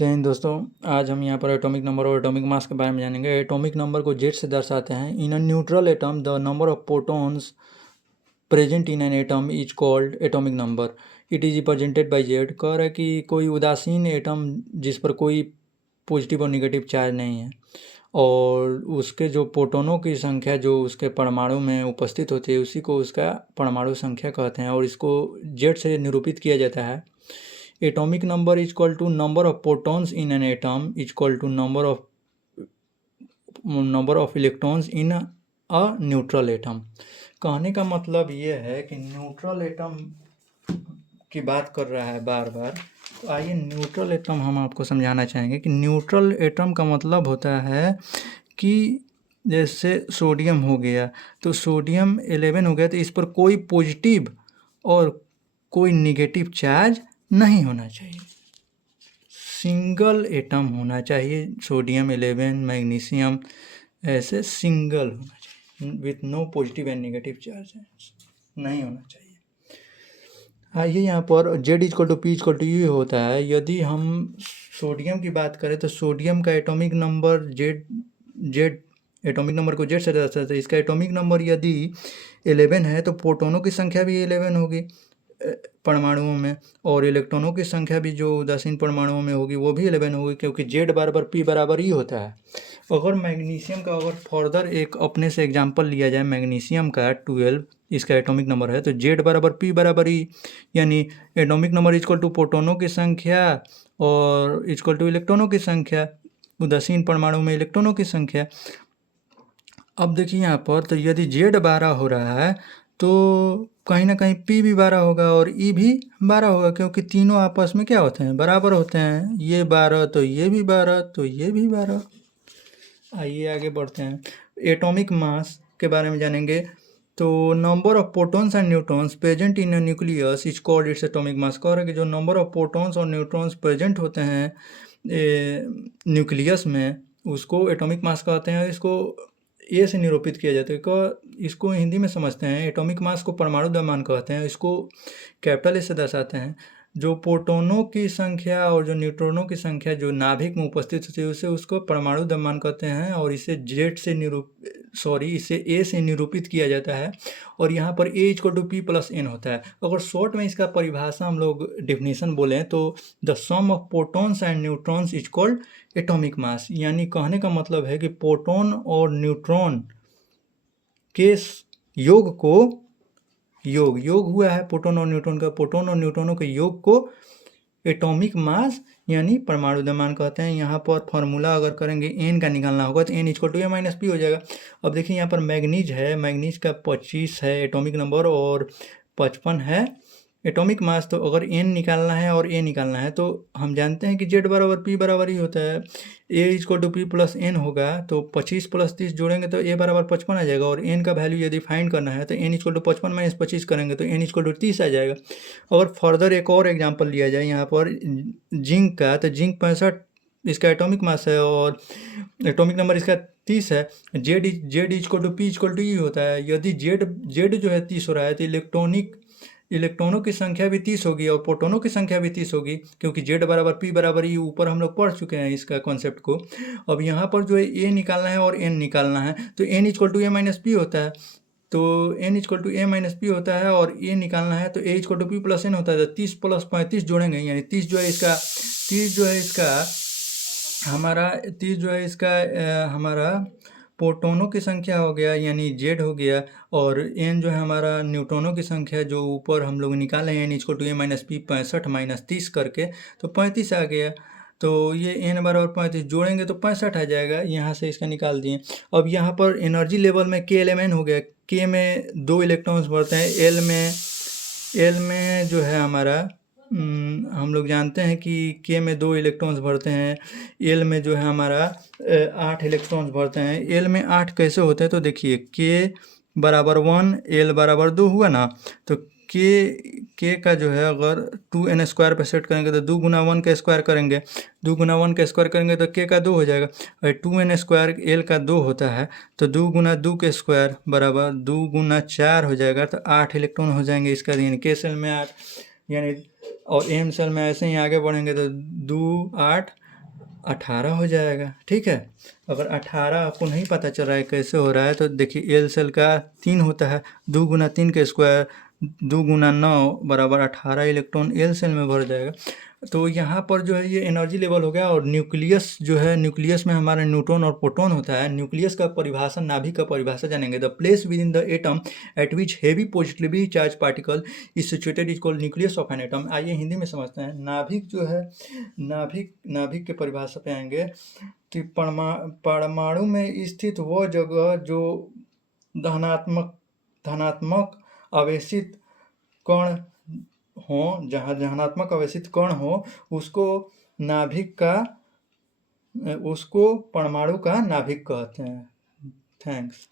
जय हिंद दोस्तों। आज हम यहाँ पर एटॉमिक नंबर और एटॉमिक मास के बारे में जानेंगे। एटॉमिक नंबर को जेड से दर्शाते हैं। In a neutral atom the number of protons present in an atom is called atomic number. It is represented by Z. कह रहा है कि कोई उदासीन एटम जिस पर कोई पॉजिटिव और निगेटिव चार्ज नहीं है और उसके जो प्रोटॉनों की संख्या जो उसके परमाणु में उपस्थित होती है उसी को उसका परमाणु संख्या कहते हैं और इसको जेड से निरूपित किया जाता है। Atomic number is equal to number of protons in an atom is equal to number of electrons in a neutral atom. कहने का मतलब ये है कि न्यूट्रल एटम की बात कर रहा है बार बार। तो आइए न्यूट्रल एटम हम आपको समझाना चाहेंगे कि न्यूट्रल एटम का मतलब होता है कि जैसे सोडियम हो गया तो सोडियम 11 हो गया तो इस पर कोई पॉजिटिव और कोई निगेटिव चार्ज नहीं होना चाहिए। सिंगल एटम होना चाहिए। सोडियम 11 मैग्नीशियम ऐसे सिंगल होना चाहिए with no positive and negative charge नहीं होना चाहिए। आइए यहाँ पर Z equal to P equal to U होता है। यदि हम सोडियम की बात करें तो सोडियम का atomic number Z atomic number को जेड से दर्शाता है। इसका एटॉमिक नंबर यदि 11 है तो प्रोटॉनों की संख्या भी 11 होगी परमाणुओं में और इलेक्ट्रॉनों की संख्या भी जो उदासीन परमाणुओं में होगी वो भी 11 होगी क्योंकि जेड बराबर पी बराबर ही होता है। अगर मैग्नीशियम का अगर फर्दर एक अपने से एग्जांपल लिया जाए मैग्नीशियम का 12 इसका एटॉमिक नंबर है तो जेड बराबर पी बराबर ही यानी एटॉमिक नंबर इक्वल टू प्रोटॉनों की संख्या और इक्वल टू इलेक्ट्रॉनों की संख्या उदासीन परमाणु में इलेक्ट्रॉनों की संख्या। अब देखिए यहाँ पर तो यदि जेड 12 हो रहा है तो कहीं ना कहीं पी भी 12 होगा और ई भी 12 होगा क्योंकि तीनों आपस में क्या होते हैं बराबर होते हैं। ये 12 तो ये भी 12 तो ये भी 12। आइए आगे बढ़ते हैं। एटॉमिक मास के बारे में जानेंगे। तो number of protons and neutrons present in nucleus is called its atomic mass. कह रहे कि जो नंबर ऑफ प्रोटॉन्स और न्यूट्रॉन्स प्रेजेंट होते हैं न्यूक्लियस में उसको एटॉमिक मास कहते हैं। इसको ए से निरूपित किया जाता है। इसको हिंदी में समझते हैं। एटॉमिक मास को परमाणु द्रव्यमान कहते हैं। इसको कैपिटल ए से दर्शाते हैं। जो प्रोटॉनों की संख्या और जो न्यूट्रॉनों की संख्या जो नाभिक में उपस्थित होती है उसे उसको परमाणु द्रव्यमान कहते हैं और इसे इसे ए से निरूपित किया जाता है और यहाँ पर A equal to P plus N होता है। अगर शॉर्ट में इसका परिभाषा हम लोग डेफिनेशन बोलें तो the sum of protons and neutrons is called atomic mass. यानी कहने का मतलब है कि प्रोटॉन और न्यूट्रॉन के योग को योग हुआ है प्रोटॉन और न्यूट्रॉन का। प्रोटॉन और न्यूट्रॉनों के योग को एटॉमिक मास यानी परमाणु द्रव्यमान कहते हैं। यहाँ पर फॉर्मूला अगर करेंगे एन का निकालना होगा तो N equal to A minus P हो जाएगा। अब देखिए यहाँ पर मैग्नीज है। मैग्नीज का 25 है एटॉमिक नंबर और 55 है एटॉमिक मास। तो अगर एन निकालना है और ए निकालना है तो हम जानते हैं कि जेड बराबर पी बराबर ही होता है। A equal to P plus N होगा तो 25 प्लस 30 जोड़ेंगे तो ए बराबर 55 आ जाएगा और एन का वैल्यू यदि फाइंड करना है तो एन इक्वल टू 55 माइनस 25 करेंगे तो एन इक्वल टू 30 आ जाएगा। अगर फर्दर एक और एग्जाम्पल लिया जाए यहाँ पर जिंक का तो जिंक 65 इसका एटॉमिक मास है और एटॉमिक नंबर इसका 30 है। Z equal to P equal to E होता है। यदि जेड जो है 30 हो रहा है तो इलेक्ट्रॉनों की संख्या भी 30 होगी और प्रोटॉनों की संख्या भी 30 होगी क्योंकि जेड बराबर पी बराबर ई ऊपर हम लोग पढ़ चुके हैं इसका कॉन्सेप्ट को। अब यहाँ पर जो है ए निकालना है और एन निकालना है तो N equal to A minus P होता है। तो N equal to A minus P होता है और ए निकालना है तो A equal to P plus N होता है। तो 30 प्लस 35 जोड़ेंगे यानी 30 जो है इसका हमारा प्रोटॉनों की संख्या हो गया यानी जेड हो गया और एन जो है हमारा न्यूट्रॉनों की संख्या जो ऊपर हम लोग निकाले हैं N equal to A minus P 65 minus 30 करके तो 35 आ गया। तो ये एन बराबर 35 जोड़ेंगे तो 65 आ जाएगा। यहाँ से इसका निकाल दिए। अब यहाँ पर एनर्जी लेवल में के एलिमेंट हो गया। के में 2 इलेक्ट्रॉन्स बढ़ते हैं। एल में जो है हमारा हम लोग जानते हैं कि के में 2 इलेक्ट्रॉन्स भरते हैं। एल में जो है हमारा 8 इलेक्ट्रॉन्स भरते हैं। एल में 8 कैसे होते हैं तो देखिए के बराबर 1 एल बराबर 2 हुआ ना। तो के का जो है अगर 2n स्क्वायर पर सेट करेंगे तो 2 गुना 1 का स्क्वायर करेंगे। 2 गुना 1 का स्क्वायर करेंगे तो के का 2 हो जाएगा और 2n स्क्वायर एल का 2 होता है तो 2 गुना 2 के स्क्वायर बराबर 2 गुना 4 हो जाएगा तो 8 इलेक्ट्रॉन हो जाएंगे इसका यानी के सेल में 8 यानी और एम सेल में ऐसे ही आगे बढ़ेंगे तो 2 8 18 हो जाएगा। ठीक है, अगर 18 आपको नहीं पता चल रहा है कैसे हो रहा है, तो देखिए एल सेल का 3 होता है, 2 गुना 3 का स्क्वायर 2 गुना 9 बराबर 18 इलेक्ट्रॉन एल सेल में भर जाएगा। तो यहाँ पर जो है ये एनर्जी लेवल हो गया। और न्यूक्लियस जो है, न्यूक्लियस में हमारा न्यूट्रॉन और प्रोटॉन होता है। न्यूक्लियस का परिभाषा, नाभिक का परिभाषा जानेंगे। The place with in the atom at which heavy positively charge particle is situated is called nucleus of an atom. आइए हिंदी में समझते हैं। नाभिक जो है, नाभिक के परिभाषा पे आएंगे कि परमाणु में स्थित वह जगह जो धनात्मक आवेशित कण हो, जहाँ धनात्मक आवेशित कण हो, उसको परमाणु का नाभिक कहते हैं। थैंक्स।